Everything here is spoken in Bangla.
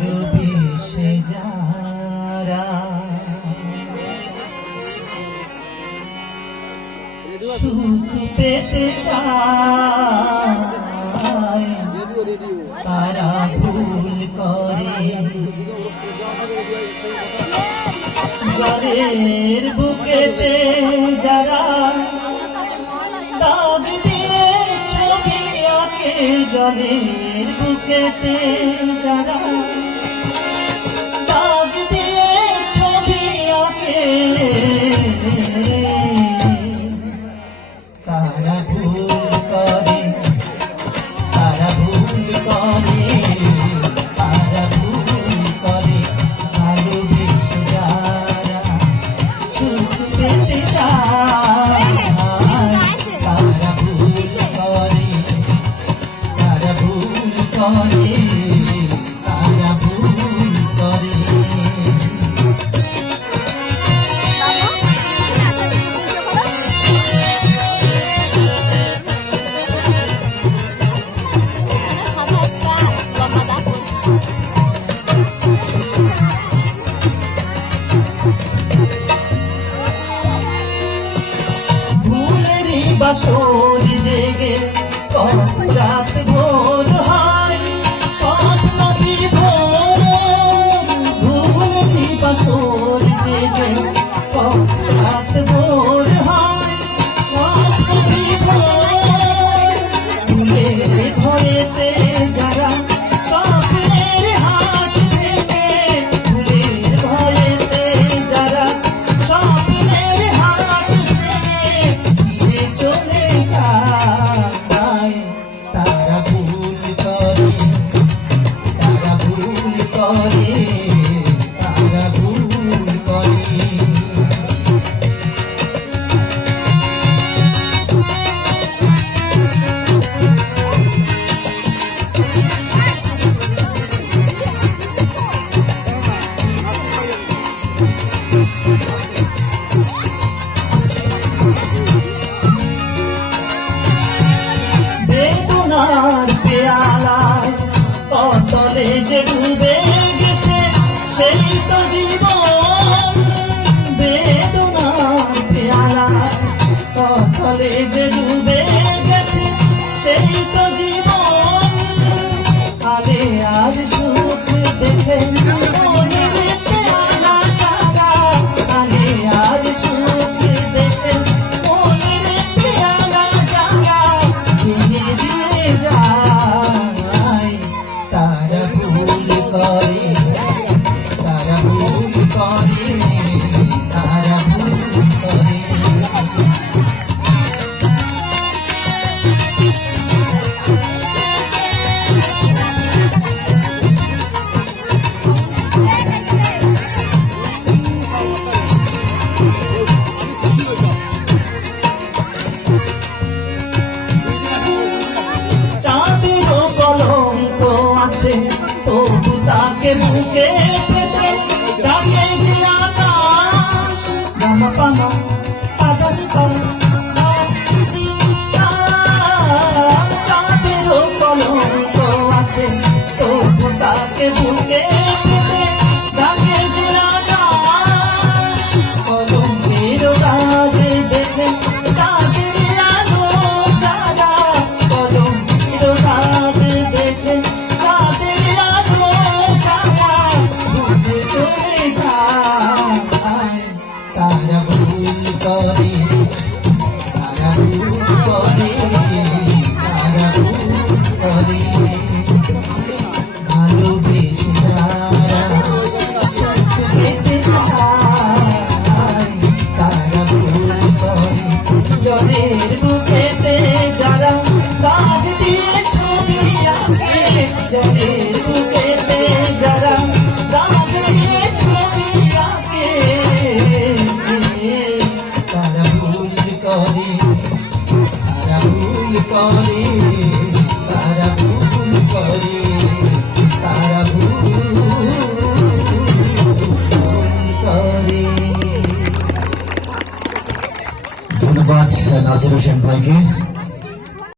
ভালোবেসে যারা সুখ পেতে চায় তারা ভুল করে জলের বুকেতে যারা দাগ দিয়ে ছবি আঁকে জলের বুকেতে যারা দাগ দিয়ে ছবি আঁকে তারা ভুল করে তারা ভুল করে তারা ভুল করে ভালোবেসে যারা সুখ পেতে চায় তারা ভুল করে তারা ভুল করে তারা ভুল করে বাসর জেগে কত রাত ভোর হয় স্বপ্ন বিভোর ভুলেরই বাসর জেগে কত রাত ভোর হয় স্বপ্ন বিভোর ভুলের ভয়েতে যারা স্বপ্নের হাত ভেঙে ভুলের ভয়েতে যারা স্বপ্নের হাত ভেঙে চলে যায় তারা ভুল করে তারা ভুল করে তারা ভুল করে বেদনার পেয়ালায় কতলে যে ডুবে গেছে সেই তো জীবন বেদনার পেয়ালায় কতলে যে ডুবে গেছে সেই তো জীবন আলে আর সুখ দেখে মনের পেয়ালা যারা আলে আর সুখ দেখে মনের পেয়ালা যারা ভেঙে দিয়ে যায় তারা ভুল করে তারা ভুল করে তারা ভুল করে চাঁদেরও কলঙ্ক আছে তবু তাকে বুকে পেতে ডাকে যে আকাশ গামা পামা সাদার চাঁদেরও কলঙ্ক আছে তবু তাকে বুকে পেতে ডাকে যে আকাশ কলঙ্কের দাগ দেখে চাঁদের আলো যারা কলঙ্কের দাগ দেখে চাঁদের আলো যারা বুঝে চলে যায় তারা ভুল করে তারা ভুল করে তারা ভুল করে ভালোবেসে যারা সুখ পেতে চায় তারা ভুল করে জলের বুকেতে যারা দাগ দিয়ে ছবি আঁকে জলের বুকেতে যারা দাগ দিয়ে ছবি আঁকে তারা ভুল করে তারা ভুল করে তারা ভুল করে তারা ভুল করে। ধন্যবাদ নাজির হোসেন ভাইকে।